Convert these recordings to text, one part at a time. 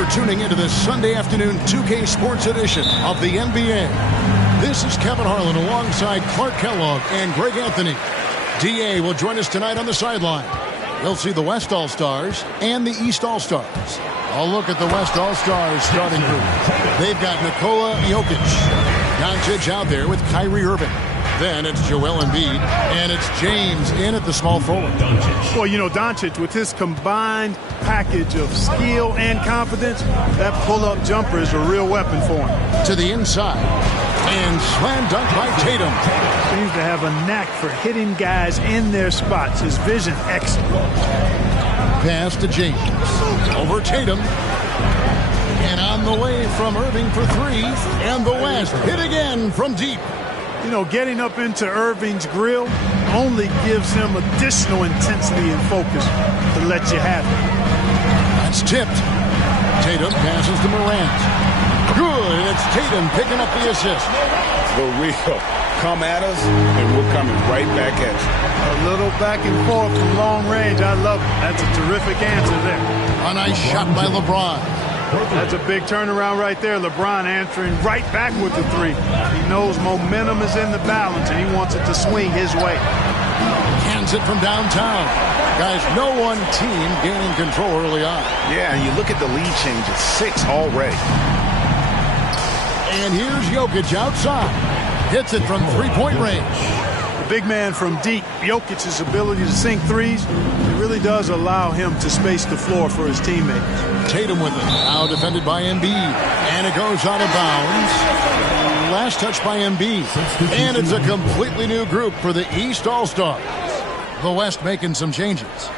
for tuning into this Sunday afternoon 2K Sports edition of the NBA. This is Kevin Harlan alongside Clark Kellogg and Greg Anthony. DA will join us tonight on the sideline. We'll see the West All-Stars and the East All-Stars. I'll look at the West All-Stars starting group. They've got Nikola Jokic. Doncic out there with Kyrie Irving. Then it's Joel Embiid, and it's James in at the small forward. Well, you know, Doncic, with his combined package of skill and confidence, that pull-up jumper is a real weapon for him. To the inside, and slam dunk by Tatum. Seems to have a knack for hitting guys in their spots. His vision, excellent. Pass to James. Over Tatum. And on the way from Irving for three. And the West hit again from deep. You know, getting up into Irving's grill only gives him additional intensity and focus to let you have it. That's tipped. Tatum passes to Morant. Good, and it's Tatum picking up the assist. For real. Come at us, and we're coming right back at you. A little back and forth from long range. I love it. That's a terrific answer there. A nice shot by LeBron. That's a big turnaround right there. LeBron answering right back with the three. He knows momentum is in the balance, and he wants it to swing his way. Hands it from downtown. Guys, no one team gaining control early on. Yeah, and you look at the lead change. It's 6 already. And here's Jokic outside. Hits it from three-point range. The big man from deep, Jokic's ability to sink threes, it really does allow him to space the floor for his teammates. Tatum with it. Now defended by Embiid. And it goes out of bounds. Last touch by Embiid. And it's a completely new group for the East All-Stars. The West making some changes.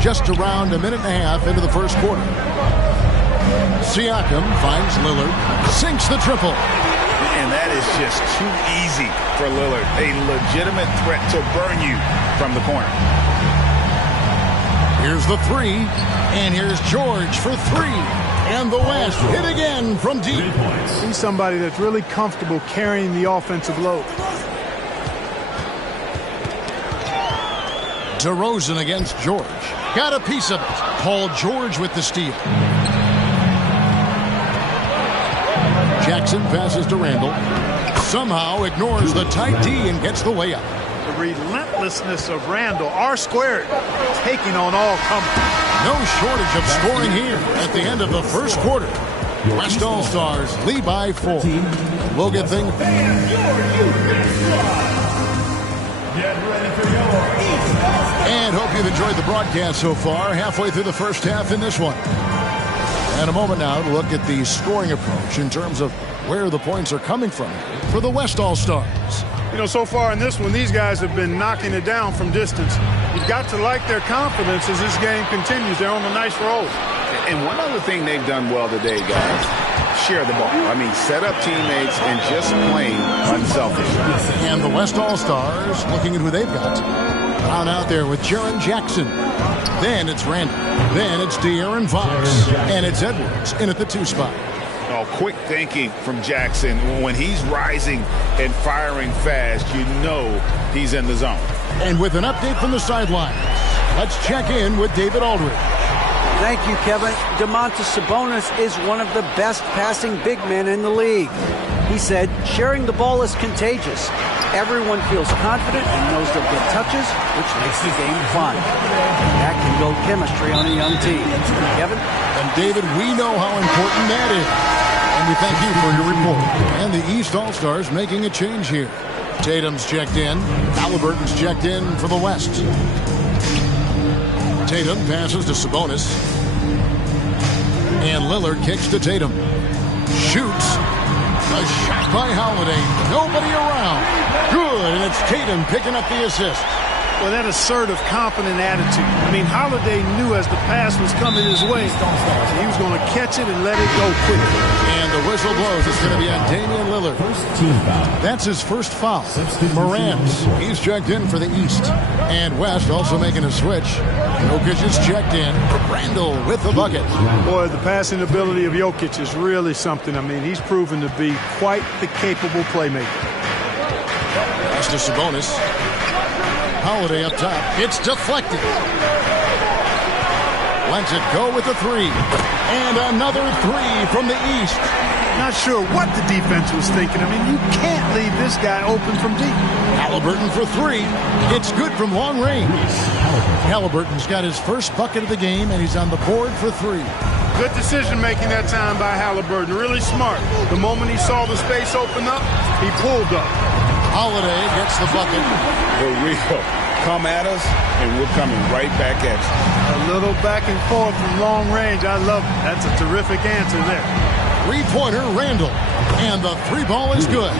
Just around a minute and a half into the first quarter. Siakam finds Lillard. Sinks the triple. And that is just too easy for Lillard. A legitimate threat to burn you from the corner. Here's the three. And here's George for three. And the West hit again from deep. He's somebody that's really comfortable carrying the offensive load. DeRozan against George. Got a piece of it. Paul George with the steal. Jackson passes to Randall. Somehow ignores the tight D and gets the way up. The relentlessness of Randall, R-squared, taking on all comers. No shortage of scoring here at the end of the first quarter. West All-Stars lead by 4. We'll get things. And hope you've enjoyed the broadcast so far. Halfway through the first half in this one. And a moment now to look at the scoring approach in terms of where the points are coming from for the West All-Stars. You know, so far in this one, these guys have been knocking it down from distance. You've got to like their confidence as this game continues. They're on a nice roll. And one other thing they've done well today, guys, share the ball. I mean, set up teammates and just plain unselfish. And the West All-Stars looking at who they've got. Down out there with Jaren Jackson. Then it's Randall. Then it's De'Aaron Fox. And it's Edwards in at the 2 spot. Oh, quick thinking from Jackson. When he's rising and firing fast, you know he's in the zone. And with an update from the sidelines, let's check in with David Aldridge. Thank you, Kevin. Domantas Sabonis is one of the best passing big men in the league. He said, sharing the ball is contagious. Everyone feels confident and knows they'll get touches, which makes the game fun. That can build chemistry on a young team. Kevin? And David, we know how important that is. And we thank you for your report. And the East All-Stars making a change here. Tatum's checked in. Halliburton's checked in for the West. Tatum passes to Sabonis. And Lillard kicks to Tatum. Shoots. A shot by Holiday. Nobody around. Good, and it's Tatum picking up the assist. Well, that assertive, confident attitude. I mean, Holiday knew as the pass was coming his way, he was going to catch it and let it go quickly. And the whistle blows. It's going to be on Damian Lillard. That's his first foul. Morant, he's checked in for the East. And West also making a switch. Jokic is checked in. Randall with the bucket. Boy, the passing ability of Jokic is really something. I mean, he's proven to be quite the capable playmaker. Pass to Sabonis. Holiday up top. It's deflected. Lets it go with the three. And another three from the East. Not sure what the defense was thinking. I mean, you can't leave this guy open from deep. Halliburton for three. It's good from long range. Halliburton's got his first bucket of the game, and he's on the board for three. Good decision-making that time by Halliburton. Really smart. The moment he saw the space open up, he pulled up. Holiday gets the bucket. For real. Come at us, and we're coming right back at you. A little back and forth from long range. I love it. That's a terrific answer there. Three-pointer, Randall. And the three ball is good.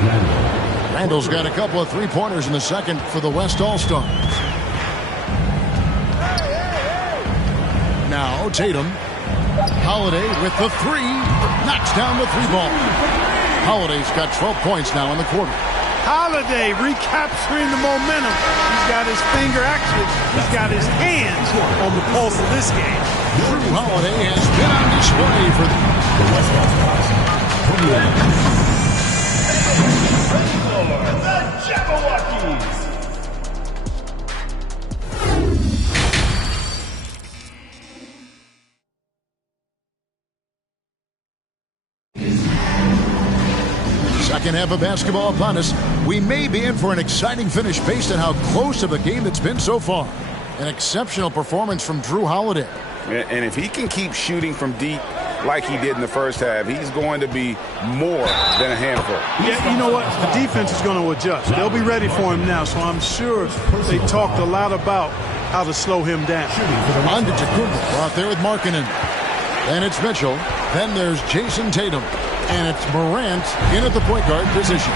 Randall's got a couple of three-pointers in the second for the West All-Stars. Now Tatum. Holiday with the three. Knocks down the three ball. Holiday's got 12 points now in the quarter. Holiday recapturing the momentum. He's got his finger, actually, he's got his hands on the pulse of this game. Drew Holiday has been on display for the West All-Stars. The Jabberwockies. Second half of basketball upon us. We may be in for an exciting finish based on how close of a game it's been so far. An exceptional performance from Drew Holiday. And if he can keep shooting from deep like he did in the first half, he's going to be more than a handful. Yeah, you know what? The defense is going to adjust. They'll be ready for him now, so I'm sure they talked a lot about how to slow him down. Antetokounmpo out there with Markkanen. Then it's Mitchell. Then there's Jason Tatum. And it's Morant in at the point guard position.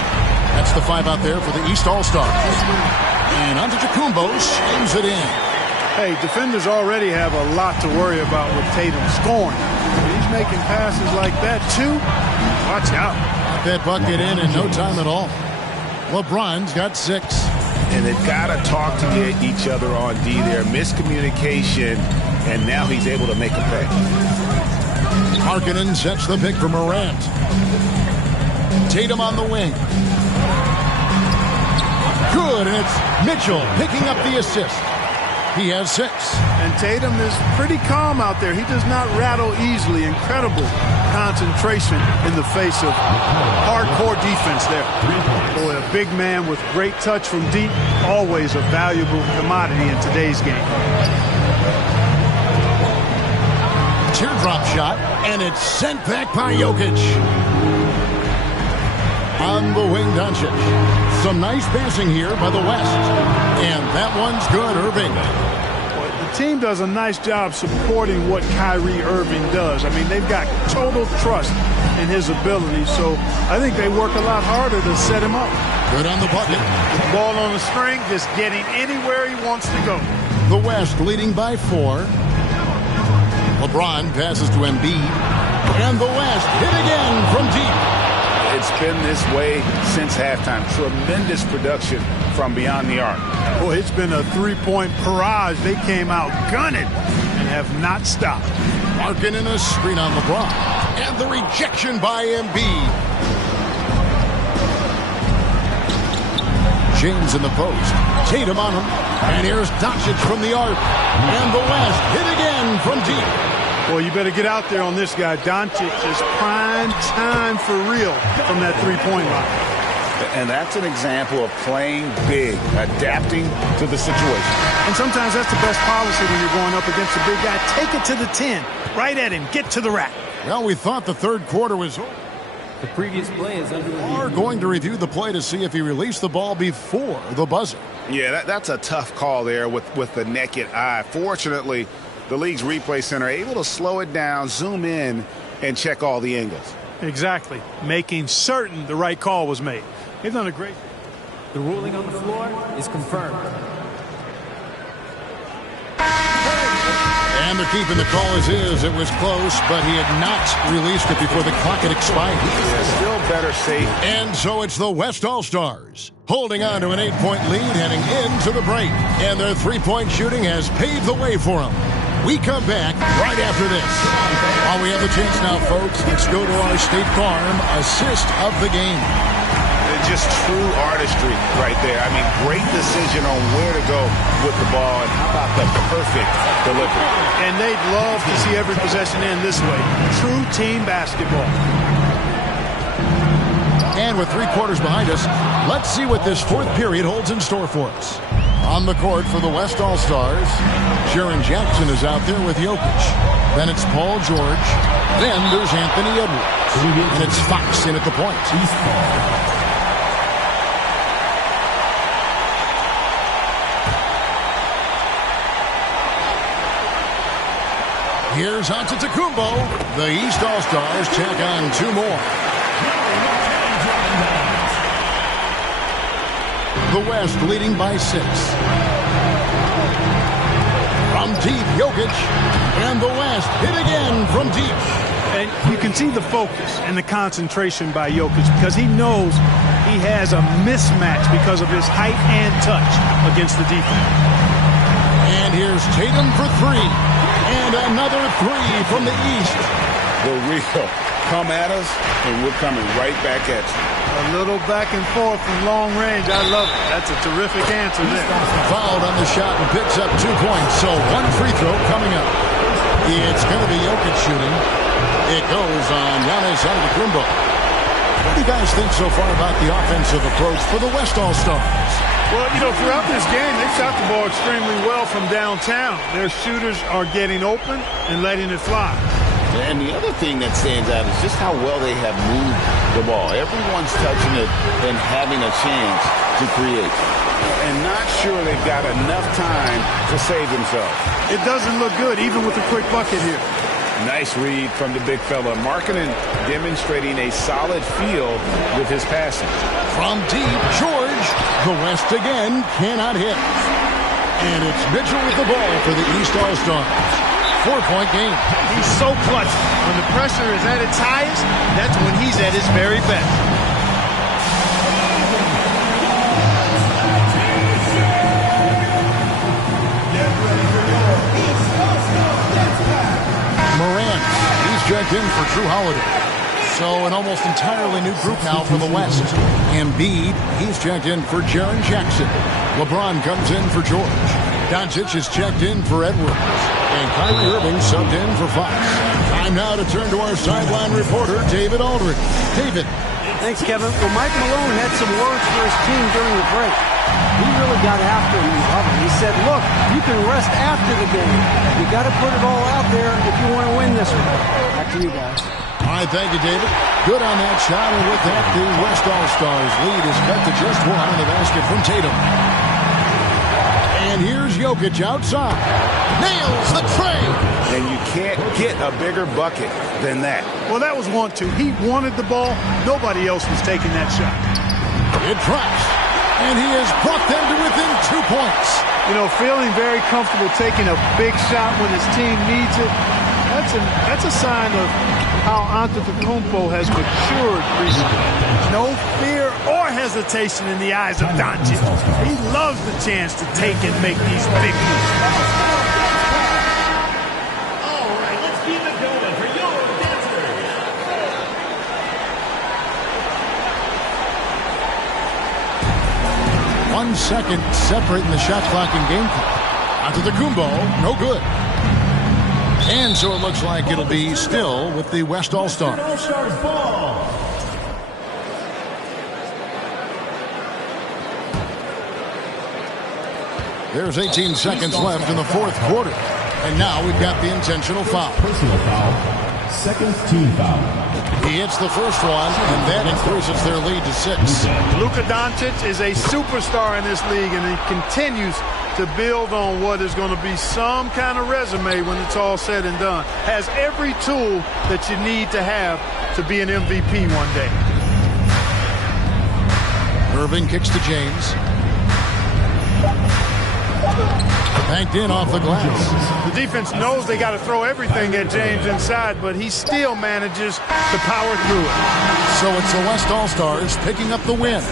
That's the five out there for the East All-Stars. And Antetokounmpo slams it in. Hey, defenders already have a lot to worry about with Tatum scoring. When he's making passes like that, too, watch out. Got that bucket in no time at all. LeBron's got 6. And they've got to talk to each other on D there. Miscommunication, and now he's able to make a pay. Markkanen sets the pick for Morant. Tatum on the wing. Good, and it's Mitchell picking up the assist. He has 6. And Tatum is pretty calm out there. He does not rattle easily. Incredible concentration in the face of hardcore defense there. Boy, a big man with great touch from deep, always a valuable commodity in today's game. Teardrop shot, and it's sent back by Jokic. On the wing, Doncic. Some nice passing here by the West. And that one's good, Irving. The team does a nice job supporting what Kyrie Irving does. I mean, they've got total trust in his ability, so I think they work a lot harder to set him up. Good on the bucket. Ball on the string, just getting anywhere he wants to go. The West leading by 4. LeBron passes to Embiid. And the West hit again from deep. It's been this way since halftime. Tremendous production from beyond the arc. Boy, it's been a three-point barrage. They came out gunning and have not stopped. Markkanen a screen on LeBron. And the rejection by Embiid. James in the post. Tatum on him. And here's Doncic from the arc. And the West hit again from deep. Well, you better get out there on this guy. Doncic is prime time for real from that three-point line. And that's an example of playing big, adapting to the situation. And sometimes that's the best policy when you're going up against a big guy. Take it to the 10. Right at him. Get to the rack. Well, we thought the third quarter was over. The previous play is under review. We're going to review the play to see if he released the ball before the buzzer. Yeah, that's a tough call there with the naked eye. Fortunately, the league's replay center able to slow it down, zoom in, and check all the angles. Exactly. Making certain the right call was made. They've done a great job. The ruling on the floor is confirmed. And they're keeping the call as is. It was close, but he had not released it before the clock had expired. Yeah, still better safe. And so it's the West All-Stars holding on to an 8-point lead heading into the break. And their three-point shooting has paved the way for them. We come back right after this. While we have the chance now, folks, let's go to our State Farm assist of the game. just true artistry right there. I mean, great decision on where to go with the ball, and how about the perfect delivery. And they'd love to see every possession end this way. True team basketball. And with 3 quarters behind us, let's see what this fourth period holds in store for us. On the court for the West All-Stars, Jaren Jackson is out there with Jokic. Then it's Paul George. Then there's Anthony Edwards. And it's Fox in at the point. Here's Antetokounmpo. The East All-Stars check on 2 more. The West leading by 6. From deep, Jokic. And the West hit again from deep. And you can see the focus and the concentration by Jokic because he knows he has a mismatch because of his height and touch against the defense. And here's Tatum for 3. And another 3 from the East. The real come at us, and we're coming right back at you. A little back and forth from long range. I love it. That's a terrific answer there. Fouled on the shot and picks up 2 points. So 1 free throw coming up. It's going to be Jokic shooting. It goes on Giannis Antetokounmpo. What do you guys think so far about the offensive approach for the West All-Stars? Well, you know, throughout this game, they've shot the ball extremely well from downtown. Their shooters are getting open and letting it fly. And the other thing that stands out is just how well they have moved the ball. Everyone's touching it and having a chance to create. And not sure they've got enough time to save themselves. It doesn't look good, even with a quick bucket here. Nice read from the big fella. Markkanen demonstrating a solid feel with his passing. From deep, George. The West again cannot hit. And it's Mitchell with the ball for the East All-Stars. 4-point game. He's so clutch. When the pressure is at its highest, that's when he's at his very best. Morant, he's checked in for Drew Holiday. So an almost entirely new group now for the West. Embiid, he's checked in for Jaren Jackson. LeBron comes in for George. Doncic is checked in for Edwards. And Kyrie Irving subbed in for Fox. Time now to turn to our sideline reporter, David Aldridge. David. Thanks, Kevin. Well, Mike Malone had some words for his team during the break. He really got after him in public. He said, look, you can rest after the game. You got to put it all out there if you want to win this one. Back to you guys. All right, thank you, David. Good on that shot, and with that, the West All-Stars lead is cut to just 1 on the basket from Tatum. And here's Jokic outside. Nails the tray. And you can't get a bigger bucket than that. Well, that was 1-2. He wanted the ball. Nobody else was taking that shot. It drops. And he has brought them to within 2 points. You know, feeling very comfortable taking a big shot when his team needs it. That's a sign of how Antetokounmpo has matured recently. No fear or hesitation in the eyes of Doncic. He loves the chance to take and make these big moves. All right, let's keep it going for your dancers. 1 second separating the shot clock and game clock. Antetokounmpo, no good. And so it looks like it'll be still with the West All-Stars. There's 18 seconds left in the 4th quarter. And now we've got the intentional foul. Personal foul. Second team foul. He hits the first one, and that increases their lead to 6. Luka Doncic is a superstar in this league, and he continues to build on what is going to be some kind of resume when it's all said and done. Has every tool that you need to have to be an MVP one day. Irving kicks to James. Banked in off the glass. The defense knows they got to throw everything at James inside, but he still manages to power through it. So it's the West All-Stars picking up the win.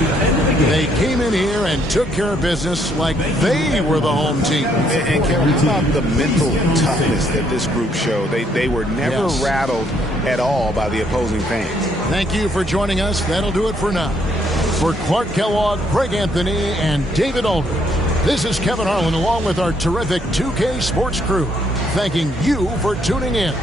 They came in here and took care of business like they were the home team. And Kevin, how about the mental toughness that this group showed? They were never rattled at all by the opposing fans. Thank you for joining us. That'll do it for now. For Clark Kellogg, Greg Anthony, and David Aldridge, this is Kevin Harlan along with our terrific 2K Sports crew, thanking you for tuning in.